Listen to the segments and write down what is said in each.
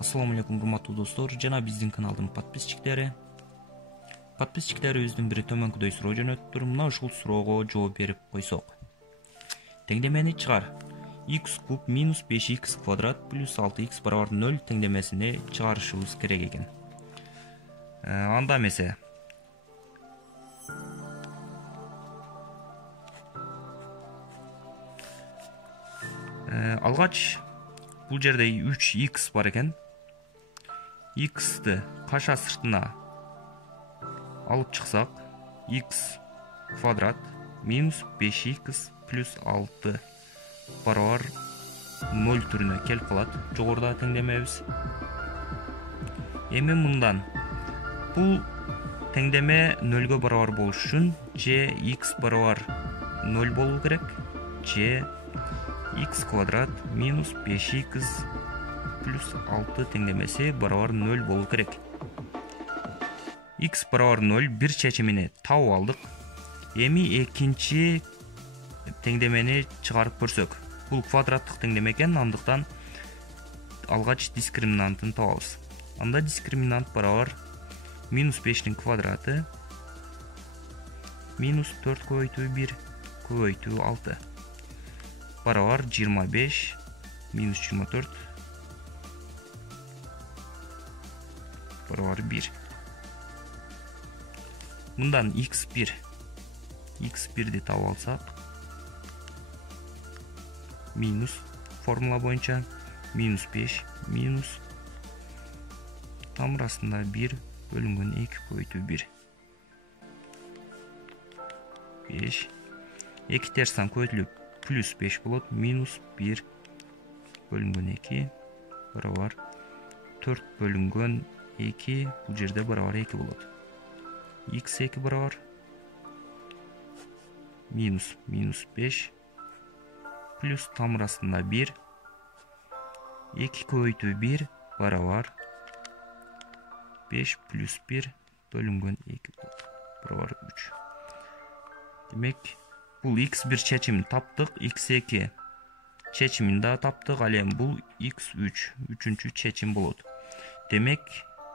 Assalamu alaikum урматтуу достор жана биздин каналдын подписчиктери. Подписчиктерибиздин бири төмөнкүдөй суроо жөнөттүр. Мына ушул суроого жооп берип койсок. Теңдемени чыгар. X куб минус 5x квадрат плюс 6x барабар 0 теңдемесини чыгарышыбыз керек экен. Анда эмесе. Алгач бул жерде 3x бар экен. X'ты каша сыртына алып чыксак, x квадрат минус 5x плюс 6 барабар 0 түрүнө келип калат. Жогоруда теңдемебиз. Эми мындан бул теңдеме 0 барабар болуш үчүн же x барабар 0 болуу керек, же x квадрат минус 5x плюс 6 теңдемеси барабар 0 болуу керек. X барабар 0 бир чечимини табып алдык. Эми экинчи теңдемени чыгарып көрсөк. Бул квадраттык теңдеме экен, андыктан алгач дискриминантын табабыз. Анда дискриминант барабар минус 5-тин квадраты минус 4 көбөйтүү 1 көбөйтүү 6 барабар 25 минус 24 барабар 1. Мындан x1ди табып алсак, минус формула боюнча минус 5 минус тамырасында 1 бөлүнгөн 2 көбөйтүү 1. 5. 2 терстен көбөйтүлүп плюс 5 болот, минус 1 бөлүнгөн 2 барабар 4 бөлүнгөн 2, бул жерде барабар 2 болот. x2 барабар минус 5 плюс тамырасында 1 2 көбөйтүү 1 барабар 5 плюс 1 бөлүнгөн 2 болот, барабар 3. Демек, бул x1 чечимин таптык, x2 чечимин да таптык, ал эми бул x3 үчүнчү чечим болот. Демек,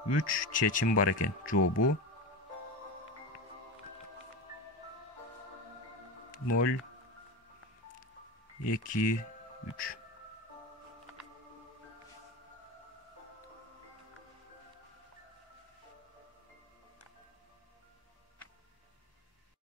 3 чечим бар экен. Жообу 0 2 3.